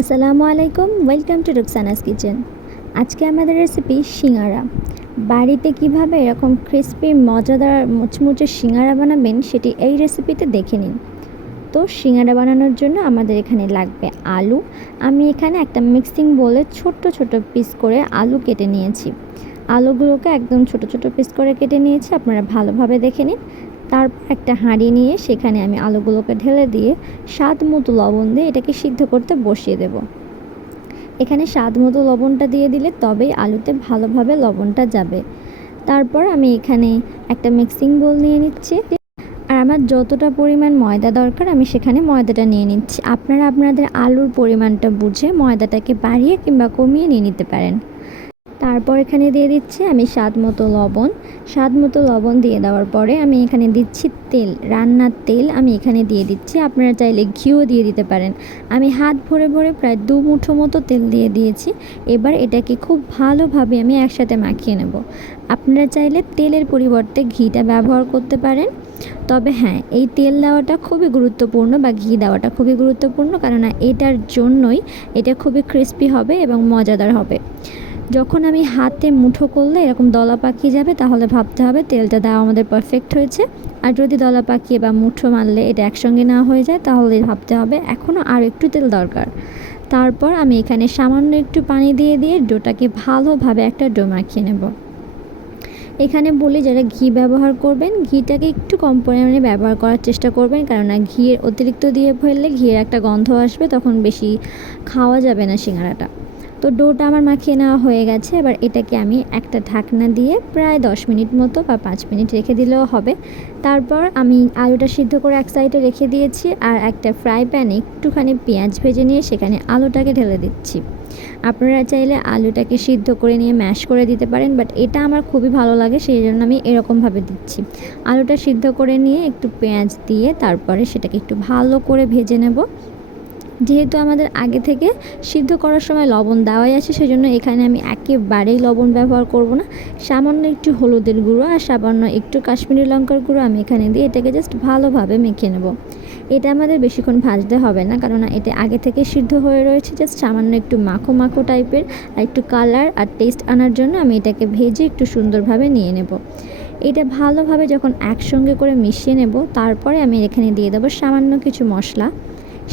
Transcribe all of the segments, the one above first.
আসসালামু আলাইকুম, welcome to রুকসানাস kitchen. আজকে আমাদের রেসিপি সিঙ্গারা। বাড়িতে কিভাবে এরকম ক্রিস্পি মজাদার মুচমুচে সিঙ্গারা বানাবেন সেটি এই রেসিপিতে দেখে নিন। তো সিঙ্গারা বানানোর জন্য আমাদের এখানে লাগবে আলু। আমি এখানে একটা মিক্সিং বোলে ছোট্ট ছোট পিস করে আলু কেটে নিয়েছি। আলুগুলোকে একদম ছোট ছোট পিস করে কেটে নিয়েছি, আপনারা ভালোভাবে দেখে নিন। তারপর একটা হাঁড়ি নিয়ে সেখানে আমি আলুগুলোকে ঢেলে দিয়ে স্বাদ মতো লবণ দিয়ে এটাকে সিদ্ধ করতে বসিয়ে দেব। এখানে স্বাদ মতো লবণটা দিয়ে দিলে তবেই আলুতে ভালোভাবে লবণটা যাবে। তারপর আমি এখানে একটা মিক্সিং বোল নিয়ে নিচ্ছি, আর আমার যতটা পরিমাণ ময়দা দরকার আমি সেখানে ময়দাটা নিয়ে নিচ্ছি। আপনারা আপনাদের আলুর পরিমাণটা বুঝে ময়দাটাকে বাড়িয়ে কিংবা কমিয়ে নিয়ে নিতে পারেন। তারপর এখানে দিয়ে দিচ্ছি আমি স্বাদ মতো লবণ দিয়ে দেওয়ার পরে আমি এখানে দিচ্ছি তেল, রান্নার তেল আমি এখানে দিয়ে দিচ্ছি। আপনারা চাইলে ঘিও দিয়ে দিতে পারেন। আমি হাত ভরে ভরে প্রায় 2 মুঠো মতো তেল দিয়ে দিয়েছি। এবার এটাকে খুব ভালোভাবে আমি একসাথে মাখিয়ে নেব। আপনারা চাইলে তেলের পরিবর্তে ঘিটা ব্যবহার করতে পারেন। তবে হ্যাঁ, এই তেল দেওয়াটা খুবই গুরুত্বপূর্ণ বা ঘি দেওয়াটা খুবই গুরুত্বপূর্ণ, কেননা এটার জন্যই এটা খুবই ক্রিস্পি হবে এবং মজাদার হবে। যখন আমি হাতে মুঠো করলে এরকম দলা পাকিয়ে যাবে, তাহলে ভাবতে হবে তেলটা দেওয়া আমাদের পারফেক্ট হয়েছে। আর যদি দলা পাকিয়ে বা মুঠো মারলে এটা একসঙ্গে না হয়ে যায়, তাহলে ভাবতে হবে এখনও আর একটু তেল দরকার। তারপর আমি এখানে সামান্য একটু পানি দিয়ে দিয়ে ডোটাকে ভালোভাবে একটা ডো মাখিয়ে নেব। এখানে বলি যারা ঘি ব্যবহার করবেন, ঘিটাকে একটু কম পরিমাণে ব্যবহার করার চেষ্টা করবেন, কেননা ঘিয়ের অতিরিক্ত দিয়ে ফেললে ঘিয়ের একটা গন্ধ আসবে, তখন বেশি খাওয়া যাবে না সিঙ্গারাটা। তো ডোটা আমার মাখিয়ে নেওয়া হয়ে গেছে। এবার এটাকে আমি একটা ঢাকনা দিয়ে প্রায় 10 মিনিট মতো বা 5 মিনিট রেখে দিলেও হবে। তারপর আমি আলুটা সিদ্ধ করে এক সাইডে রেখে দিয়েছি, আর একটা ফ্রাই প্যানে একটুখানি পেঁয়াজ ভেজে নিয়ে সেখানে আলুটাকে ঢেলে দিচ্ছি। আপনারা চাইলে আলুটাকে সিদ্ধ করে নিয়ে ম্যাশ করে দিতে পারেন, বাট এটা আমার খুবই ভালো লাগে, সেই জন্য আমি এরকমভাবে দিচ্ছি। আলুটা সিদ্ধ করে নিয়ে একটু পেঁয়াজ দিয়ে তারপরে সেটাকে একটু ভালো করে ভেজে নেব। যেহেতু আমাদের আগে থেকে সিদ্ধ করার সময় লবণ দেওয়াই আছে, সেজন্য এখানে আমি একেবারেই লবণ ব্যবহার করব না। সামান্য একটু হলুদের গুঁড়ো আর সামান্য একটু কাশ্মীরি লঙ্কার গুঁড়ো আমি এখানে দিয়ে এটাকে জাস্ট ভালোভাবে মেখে নেব। এটা আমাদের বেশিক্ষণ ভাজতে হবে না, কেননা এটা আগে থেকে সিদ্ধ হয়ে রয়েছে। জাস্ট সামান্য একটু মাখো মাখো টাইপের আর একটু কালার আর টেস্ট আনার জন্য আমি এটাকে ভেজে একটু সুন্দরভাবে নিয়ে নেব। এটা ভালোভাবে যখন একসঙ্গে করে মিশিয়ে নেব, তারপরে আমি এখানে দিয়ে দেবো সামান্য কিছু মশলা।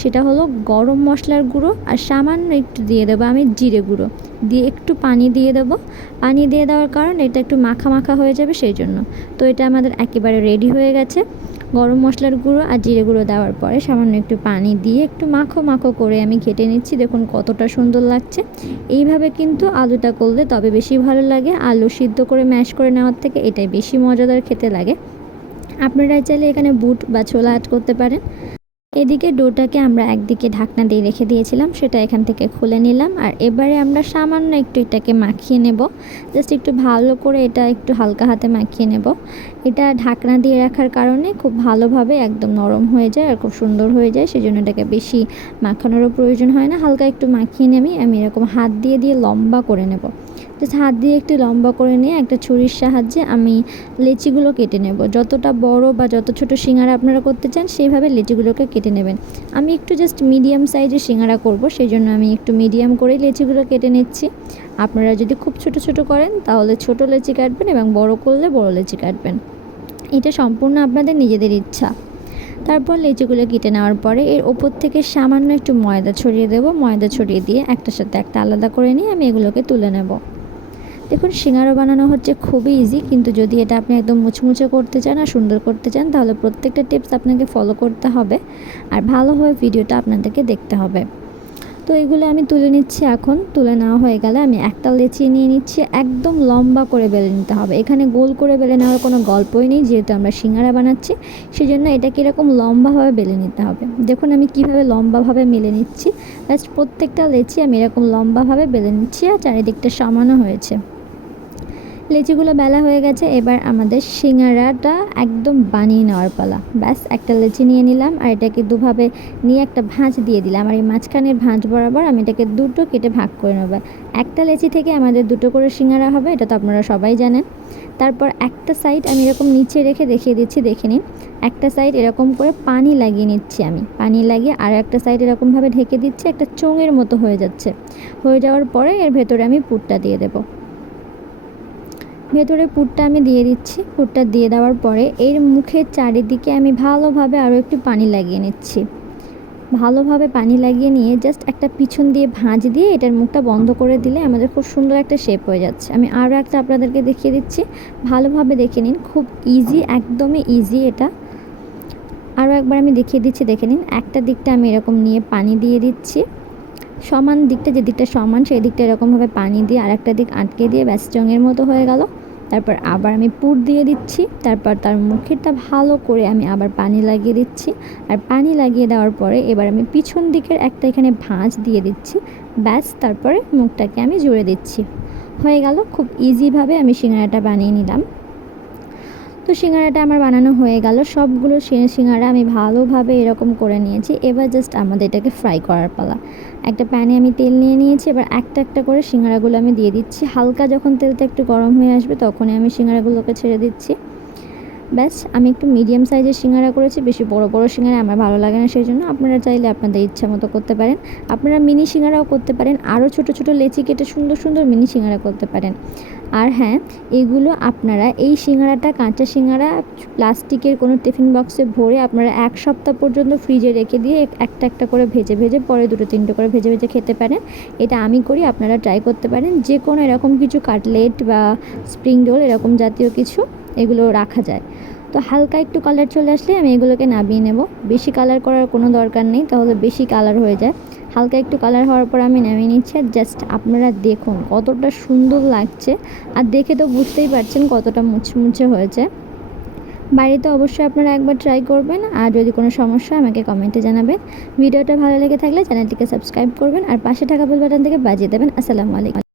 সেটা হলো গরম মশলার গুঁড়ো, আর সামান্য একটু দিয়ে দেবো আমি জিরে গুঁড়ো, দিয়ে একটু পানি দিয়ে দেবো। পানি দিয়ে দেওয়ার কারণ এটা একটু মাখা মাখা হয়ে যাবে, সেই জন্য। তো এটা আমাদের একেবারে রেডি হয়ে গেছে। গরম মশলার গুঁড়ো আর জিরে গুঁড়ো দেওয়ার পরে সামান্য একটু পানি দিয়ে একটু মাখো মাখো করে আমি ঘেটে নিচ্ছি। দেখুন কতটা সুন্দর লাগছে। এইভাবে কিন্তু আলুটা করলে তবে বেশি ভালো লাগে। আলু সিদ্ধ করে ম্যাশ করে নেওয়ার থেকে এটাই বেশি মজাদার খেতে লাগে। আপনারা চাইলে এখানে বুট বা ছোলা অ্যাড করতে পারেন। এদিকে ডোটাকে আমরা একদিকে ঢাকনা দিয়ে রেখে দিয়েছিলাম, সেটা এখান থেকে খুলে নিলাম। আর এবারে আমরা সামান্য একটু এটাকে মাখিয়ে নেব। জাস্ট একটু ভালো করে এটা একটু হালকা হাতে মাখিয়ে নেব। এটা ঢাকনা দিয়ে রাখার কারণে খুব ভালোভাবে একদম নরম হয়ে যায় আর খুব সুন্দর হয়ে যায়, সেজন্য এটাকে বেশি মাখানোরও প্রয়োজন হয় না। হালকা একটু মাখিয়ে নিয়ে আমি এরকম হাত দিয়ে দিয়ে লম্বা করে নেব। জাস্ট হাত দিয়ে একটু লম্বা করে নিয়ে একটা ছুরির সাহায্যে আমি লেচিগুলো কেটে নেব। যতটা বড় বা যত ছোট সিঙ্গারা আপনারা করতে চান সেইভাবে লেচিগুলোকে কেটে নেবেন। আমি একটু জাস্ট মিডিয়াম সাইজের সিঙ্গারা করব, সেই জন্য আমি একটু মিডিয়াম করেই লেচিগুলো কেটে নিচ্ছি। আপনারা যদি খুব ছোট ছোট করেন তাহলে ছোট লেচি কাটবেন, এবং বড় করলে বড় লেচি কাটবেন। এটা সম্পূর্ণ আপনাদের নিজেদের ইচ্ছা। তারপর লেচিগুলো কেটে নেওয়ার পরে এর ওপর থেকে সামান্য একটু ময়দা ছড়িয়ে দেব। ময়দা ছড়িয়ে দিয়ে একটার সাথে একটা আলাদা করে নিয়ে আমি এগুলোকে তুলে নেব। দেখুন সিঙ্গারা বানানো হচ্ছে খুবই ইজি, কিন্তু যদি এটা আপনি একদম মুচমুচে করতে চান আর সুন্দর করতে চান, তাহলে প্রত্যেকটা টিপস আপনাকে ফলো করতে হবে, আর ভালোভাবে ভিডিওটা আপনাদেরকে দেখতে হবে। তো এগুলো আমি তুলে নিচ্ছি। এখন তুলে নেওয়া হয়ে গেলে আমি একটা লেচি নিয়ে নিচ্ছি। একদম লম্বা করে বেলে নিতে হবে। এখানে গোল করে বেলে নেওয়ার কোনো গল্পই নেই, যেহেতু আমরা সিঙ্গারা বানাচ্ছি, সেই জন্য এটাকে এরকম লম্বাভাবে বেলে নিতে হবে। দেখুন আমি কীভাবে লম্বাভাবে মেলে নিচ্ছি। জাস্ট প্রত্যেকটা লেচি আমি এরকম লম্বাভাবে বেলে নিচ্ছি, আর চারিদিকটা সমানও হয়েছে। লেচিগুলো বেলা হয়ে গেছে, এবার আমাদের সিঙ্গারাটা একদম বানিয়ে নেওয়ার পালা। ব্যাস একটা লেচি নিয়ে নিলাম আর এটাকে দুভাবে নিয়ে একটা ভাঁজ দিয়ে দিলাম, আর এই মাঝখানের ভাঁজ বরাবর আমি এটাকে দুটো কেটে ভাগ করে নেব। একটা লেচি থেকে আমাদের দুটো করে সিঙ্গারা হবে, এটা তো আপনারা সবাই জানেন। তারপর একটা সাইড আমি এরকম নিচে রেখে দেখিয়ে দিচ্ছি, দেখে নিন। একটা সাইড এরকম করে পানি লাগিয়ে নিচ্ছি আমি, পানি লাগিয়ে আর একটা সাইড এরকমভাবে ঢেকে দিচ্ছি, একটা চোঙের মতো হয়ে যাচ্ছে। হয়ে যাওয়ার পরে এর ভেতরে আমি পুরটা দিয়ে দেবো। ভেতরে পুরটা আমি দিয়ে দিচ্ছি। পুরটা দিয়ে দেওয়ার পরে এর মুখের চারিদিকে আমি ভালোভাবে আরও একটু পানি লাগিয়ে নিচ্ছি। ভালোভাবে পানি লাগিয়ে নিয়ে জাস্ট একটা পিছন দিয়ে ভাঁজ দিয়ে এটার মুখটা বন্ধ করে দিলে আমাদের খুব সুন্দর একটা শেপ হয়ে যাচ্ছে। আমি আরও একটা আপনাদেরকে দেখিয়ে দিচ্ছি, ভালোভাবে দেখে নিন। খুব ইজি, একদমই ইজি এটা। আরও একবার আমি দেখিয়ে দিচ্ছি, দেখে নিন। একটা দিকটা আমি এরকম নিয়ে পানি দিয়ে দিচ্ছি, সমান দিকটা, যে দিকটা সমান সেই দিকটা এরকমভাবে পানি দিয়ে আরেকটা দিক আটকে দিয়ে ব্যাস চঙের মতো হয়ে গেল। তারপর আবার আমি পুর দিয়ে দিচ্ছি, তারপর তার মুখেরটা ভালো করে আমি আবার পানি লাগিয়ে দিচ্ছি। আর পানি লাগিয়ে দেওয়ার পরে এবার আমি পিছন দিকের একটা এখানে ভাঁজ দিয়ে দিচ্ছি, ব্যাস। তারপরে মুখটাকে আমি জুড়ে দিচ্ছি, হয়ে গেল। খুব ইজিভাবে আমি সিঙ্গারাটা বানিয়ে নিলাম। তো সিঙ্গারাটা আমার বানানো হয়ে গেল। সবগুলো সিঙ্গারা আমি ভালোভাবে এরকম করে নিয়েছি। এবার জাস্ট আমাদের এটাকে ফ্রাই করার পালা। একটা প্যানে আমি তেল নিয়ে নিয়েছি, এবার একটা একটা করে সিঙ্গারাগুলো আমি দিয়ে দিচ্ছি। হালকা যখন তেলটা একটু গরম হয়ে আসবে তখনই আমি সিঙ্গারাগুলোকে ছেড়ে দিচ্ছি। ব্যাস, আমি একটু মিডিয়াম সাইজের সিঙ্গারা করেছি, বেশি বড় বড় সিঙ্গারা আমার ভালো লাগে না, সেই জন্য আপনারা চাইলে আপনাদের ইচ্ছা মতো করতে পারেন। আপনারা মিনি সিঙ্গারাও করতে পারেন, আরও ছোট ছোট লেচি কেটে সুন্দর সুন্দর মিনি সিঙ্গারা করতে পারেন। আর হ্যাঁ, এগুলো আপনারা এই সিঙ্গারাটা, কাঁচা সিঙ্গারা প্লাস্টিকের কোনো টিফিন বক্সে ভরে আপনারা 1 সপ্তাহ পর্যন্ত ফ্রিজে রেখে দিয়ে একটা একটা করে ভেজে ভেজে পরে 2-3টে করে ভেজে ভেজে খেতে পারেন। এটা আমি করি, আপনারা ট্রাই করতে পারেন। যে কোনো এরকম কিছু কাটলেট বা স্প্রিং রোল এরকম জাতীয় কিছু এগুলো রাখা যায়। তো হালকা একটু কালার চলে আসলে আমি এগুলোকে নামিয়ে নেব। বেশি কালার করার কোনো দরকার নেই, তাহলে বেশি কালার হয়ে যায়। হালকা একটু কালার হওয়ার পর আমি নামিয়ে নিচ্ছি। আর জাস্ট আপনারা দেখুন কতটা সুন্দর লাগছে, আর দেখে তো বুঝতেই পারছেন কতটা মুচমুচে হয়েছে। বাড়িতে অবশ্যই আপনারা একবার ট্রাই করবেন, আর যদি কোনো সমস্যা আমাকে কমেন্টে জানাবেন। ভিডিওটা ভালো লেগে থাকলে চ্যানেলটিকে সাবস্ক্রাইব করবেন আর পাশে থাকা বেল বাটন থেকে বাজিয়ে দেবেন। আসসালামু আলাইকুম।